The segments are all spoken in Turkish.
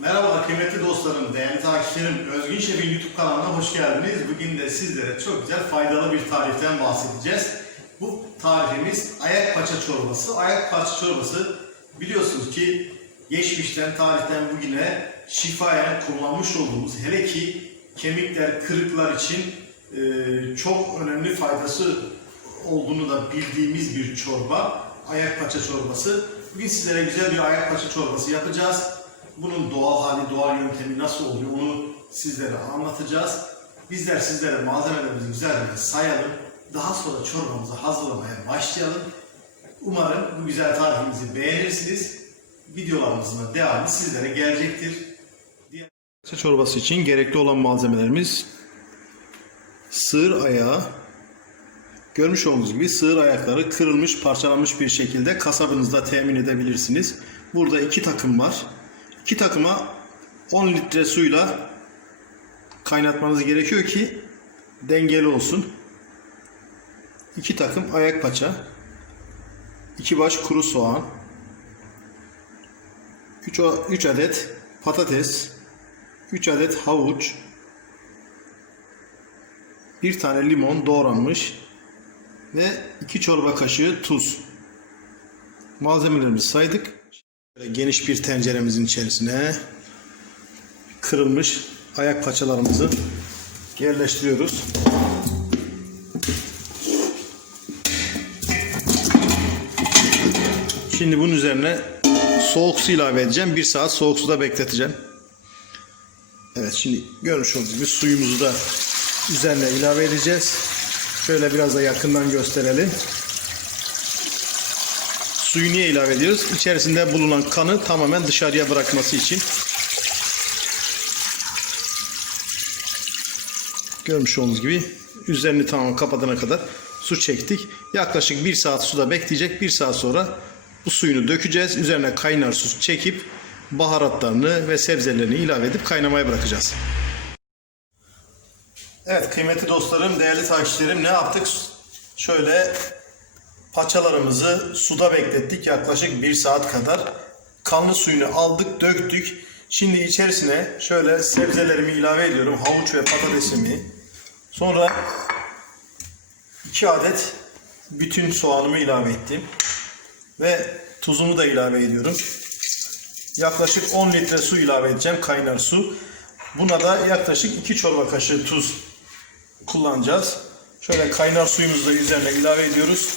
Merhaba kıymetli dostlarım, değerli takipçilerim. Özgün Şef'in YouTube kanalına hoş geldiniz. Bugün de sizlere çok güzel faydalı bir tariften bahsedeceğiz. Bu tarifimiz ayak paça çorbası. Ayak paça çorbası biliyorsunuz ki geçmişten, tarihten bugüne şifayen kullanmış olduğumuz hele ki kemikler, kırıklar için e, çok önemli faydası olduğunu da bildiğimiz bir çorba. Ayak paça çorbası. Bugün sizlere güzel bir ayak paça çorbası yapacağız. Bunun doğal hali, doğal yöntemi nasıl oluyor onu sizlere anlatacağız. Bizler sizlere malzemelerimizi güzelce sayalım. Daha sonra çorbamızı hazırlamaya başlayalım. Umarım bu güzel tarifimizi beğenirsiniz. Videolarımızın devamı sizlere gelecektir. Diğer çorbası için gerekli olan malzemelerimiz sığır ayağı, Görmüş olduğunuz gibi sığır ayakları kırılmış, parçalanmış bir şekilde kasabınızda temin edebilirsiniz. Burada iki takım var. İki takıma 10 litre suyla kaynatmanız gerekiyor ki dengeli olsun. İki takım ayak paça, iki baş kuru soğan, 3, 3 adet patates, 3 adet havuç, bir tane limon doğranmış, ve 2 çorba kaşığı tuz. Malzemelerimizi saydık. Geniş bir tenceremizin içerisine kırılmış ayak paçalarımızı yerleştiriyoruz. Şimdi bunun üzerine soğuk su ilave edeceğim. Bir saat soğuk suda bekleteceğim. Evet şimdi görmüş olduğunuz gibi suyumuzu da üzerine ilave edeceğiz. Şöyle biraz da yakından gösterelim. Suyu niye ilave ediyoruz? İçerisinde bulunan kanı tamamen dışarıya bırakması için. Görmüş olduğunuz gibi üzerini tamamen kapatana kadar su çektik. Yaklaşık bir saat suda bekleyecek. Bir saat sonra bu suyunu dökeceğiz. Üzerine kaynar su çekip baharatlarını ve sebzelerini ilave edip kaynamaya bırakacağız. Evet kıymetli dostlarım, değerli takipçilerim ne yaptık? Şöyle paçalarımızı suda beklettik yaklaşık bir saat kadar. Kanlı suyunu aldık, döktük. Şimdi içerisine şöyle sebzelerimi ilave ediyorum. Havuç ve patatesimi. Sonra 2 adet bütün soğanımı ilave ettim. Ve tuzumu da ilave ediyorum. Yaklaşık 10 litre su ilave edeceğim, kaynar su. Buna da yaklaşık 2 çorba kaşığı tuz kullanacağız. Şöyle kaynar suyumuzu da üzerine ilave ediyoruz.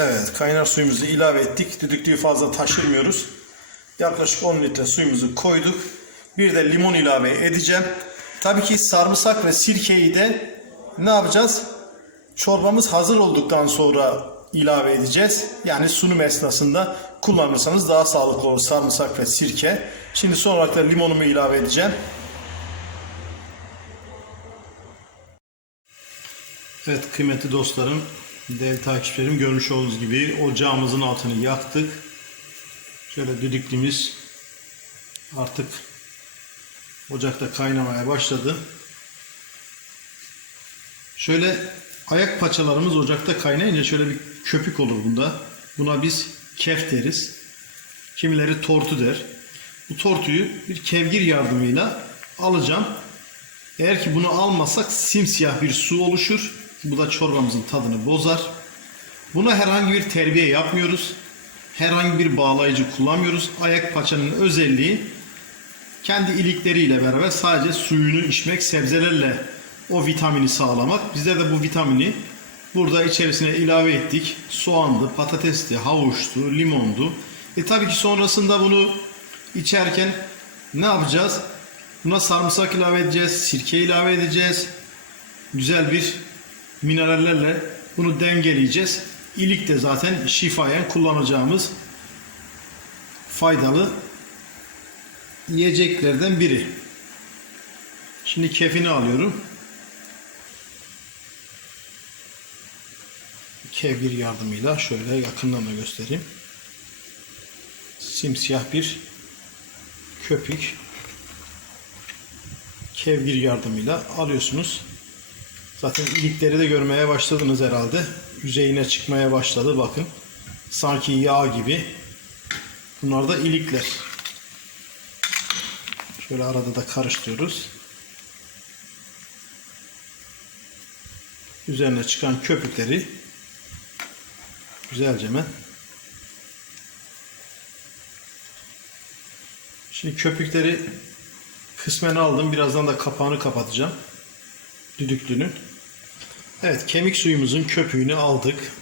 Evet, kaynar suyumuzu ilave ettik. Düdüklüğü fazla taşırmıyoruz. Yaklaşık 10 litre suyumuzu koyduk. Bir de limon ilave edeceğim. Tabii ki sarımsak ve sirkeyi de ne yapacağız? Çorbamız hazır olduktan sonra ilave edeceğiz. Yani sunum esnasında kullanırsanız daha sağlıklı olur sarımsak ve sirke. Şimdi son olarak da limonumu ilave edeceğim. Evet kıymetli dostlarım, değerli takipçilerim görmüş olduğunuz gibi ocağımızın altını yaktık. Şöyle düdüklümüz artık ocakta kaynamaya başladı. Şöyle ayak paçalarımız ocakta kaynayınca şöyle bir köpük olur bunda. Buna biz kef deriz. Kimileri tortu der. Bu tortuyu bir kevgir yardımıyla alacağım. Eğer ki bunu almasak simsiyah bir su oluşur. Bu da çorbamızın tadını bozar. Buna herhangi bir terbiye yapmıyoruz. Herhangi bir bağlayıcı kullanmıyoruz. Ayak paçanın özelliği kendi ilikleriyle beraber sadece suyunu içmek, sebzelerle o vitamini sağlamak. Bizler de bu vitamini burada içerisine ilave ettik. Soğandı, patatesti, havuçtu, limondu. E tabii ki sonrasında bunu içerken ne yapacağız? Buna sarımsak ilave edeceğiz, sirke ilave edeceğiz. Güzel bir minerallerle bunu dengeleyeceğiz. İlik de zaten şifayen kullanacağımız faydalı yiyeceklerden biri. Şimdi kefini alıyorum. kevgir yardımıyla şöyle yakından da göstereyim. Simsiyah bir köpük kevgir yardımıyla alıyorsunuz. Zaten ilikleri de görmeye başladınız herhalde. Yüzeyine çıkmaya başladı bakın. Sanki yağ gibi. Bunlar da ilikler. Şöyle arada da karıştırıyoruz. Üzerine çıkan köpükleri güzelce hemen Şimdi köpükleri kısmen aldım. Birazdan da kapağını kapatacağım. Düdüklünün. Evet kemik suyumuzun köpüğünü aldık.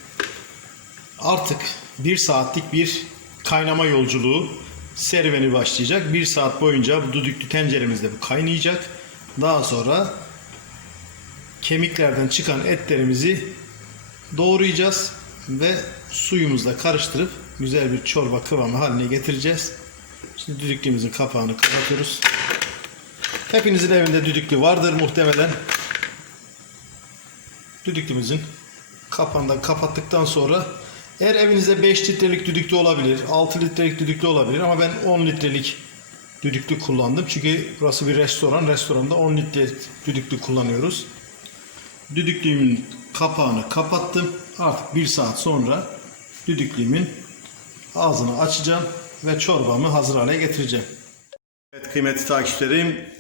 Artık bir saatlik bir kaynama yolculuğu serüveni başlayacak. Bir saat boyunca bu düdüklü tenceremizde bu kaynayacak. Daha sonra kemiklerden çıkan etlerimizi doğrayacağız ve suyumuzla karıştırıp güzel bir çorba kıvamı haline getireceğiz. Şimdi düdüklüğümüzün kapağını kapatıyoruz. Hepinizin evinde düdüklü vardır muhtemelen. Düdüklümüzün kapağını da kapattıktan sonra eğer evinizde 5 litrelik düdüklü olabilir, 6 litrelik düdüklü olabilir ama ben 10 litrelik düdüklü kullandım. Çünkü burası bir restoran. Restoranda 10 litre düdüklü kullanıyoruz. Düdüklüğümün kapağını kapattım. Artık bir saat sonra düdüklüğümün ağzını açacağım ve çorbamı hazır hale getireceğim. Evet kıymetli takipçilerim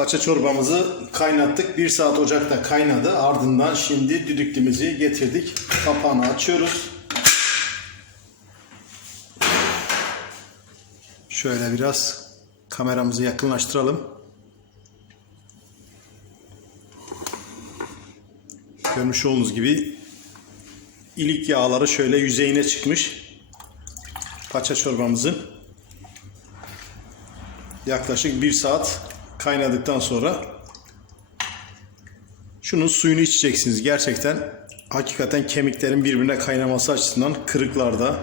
paça çorbamızı kaynattık. Bir saat ocakta kaynadı. Ardından şimdi düdüklümüzü getirdik. Kapağını açıyoruz. Şöyle biraz kameramızı yakınlaştıralım. Görmüş olduğunuz gibi ilik yağları şöyle yüzeyine çıkmış. Paça çorbamızın yaklaşık bir saat kaynadıktan sonra şunun suyunu içeceksiniz. Gerçekten hakikaten kemiklerin birbirine kaynaması açısından kırıklarda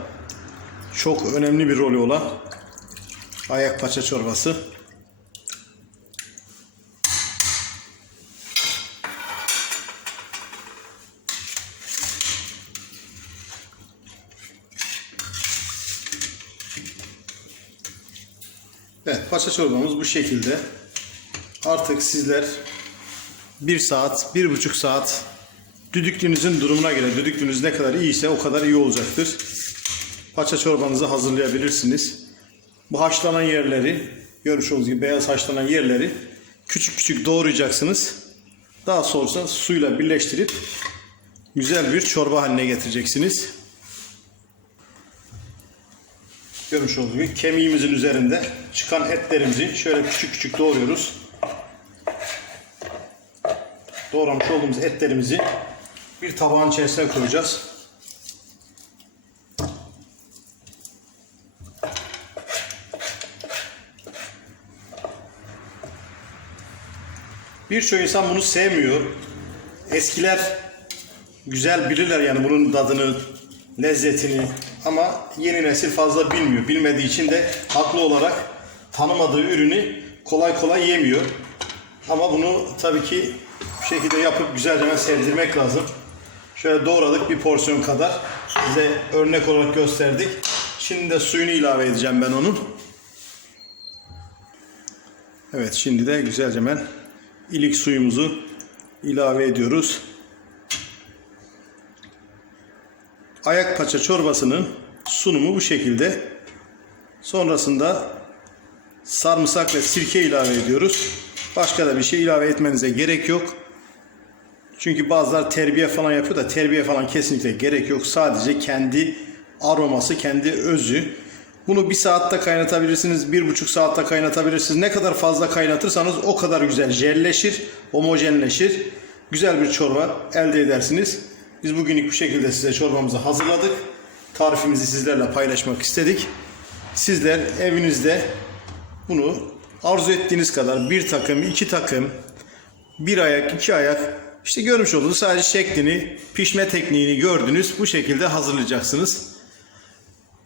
çok önemli bir rolü olan ayak paça çorbası. Evet paça çorbamız bu şekilde. Artık sizler bir saat, bir buçuk saat düdüklünüzün durumuna göre düdüklünüz ne kadar iyiyse o kadar iyi olacaktır. Paça çorbanızı hazırlayabilirsiniz. Bu haşlanan yerleri, görmüş olduğunuz gibi beyaz haşlanan yerleri küçük küçük doğrayacaksınız. Daha sonra suyla birleştirip güzel bir çorba haline getireceksiniz. Görmüş olduğunuz gibi kemiğimizin üzerinde çıkan etlerimizi şöyle küçük küçük doğruyoruz. Doğramış olduğumuz etlerimizi bir tabağın içerisine koyacağız. Birçok insan bunu sevmiyor. Eskiler güzel bilirler yani bunun tadını, lezzetini ama yeni nesil fazla bilmiyor. Bilmediği için de haklı olarak tanımadığı ürünü kolay kolay yemiyor. Ama bunu tabii ki bu şekilde yapıp güzelce sevdirmek lazım. Şöyle doğradık bir porsiyon kadar. Size örnek olarak gösterdik. Şimdi de suyunu ilave edeceğim ben onun. Evet şimdi de güzelce hemen ilik suyumuzu ilave ediyoruz. Ayak paça çorbasının sunumu bu şekilde. Sonrasında sarımsak ve sirke ilave ediyoruz. Başka da bir şey ilave etmenize gerek yok. Çünkü bazılar terbiye falan yapıyor da terbiye falan kesinlikle gerek yok. Sadece kendi aroması, kendi özü. Bunu bir saatte kaynatabilirsiniz, bir buçuk saatte kaynatabilirsiniz. Ne kadar fazla kaynatırsanız o kadar güzel jelleşir, homojenleşir. Güzel bir çorba elde edersiniz. Biz bugünlük bu şekilde size çorbamızı hazırladık. Tarifimizi sizlerle paylaşmak istedik. Sizler evinizde bunu arzu ettiğiniz kadar bir takım, iki takım, bir ayak, iki ayak işte görmüş olduğunuz sadece şeklini, pişme tekniğini gördünüz. Bu şekilde hazırlayacaksınız.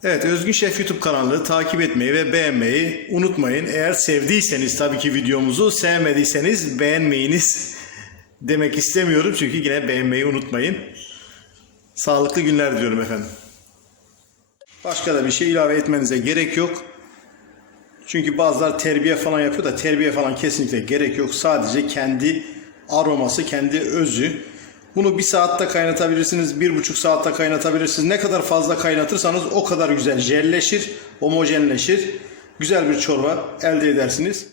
Evet Özgün Şef YouTube kanalını takip etmeyi ve beğenmeyi unutmayın. Eğer sevdiyseniz tabii ki videomuzu sevmediyseniz beğenmeyiniz demek istemiyorum. Çünkü yine beğenmeyi unutmayın. Sağlıklı günler diliyorum efendim. Başka da bir şey ilave etmenize gerek yok. Çünkü bazılar terbiye falan yapıyor da terbiye falan kesinlikle gerek yok. Sadece kendi aroması, kendi özü. Bunu bir saatte kaynatabilirsiniz, bir buçuk saatte kaynatabilirsiniz. Ne kadar fazla kaynatırsanız o kadar güzel jelleşir, homojenleşir. Güzel bir çorba elde edersiniz.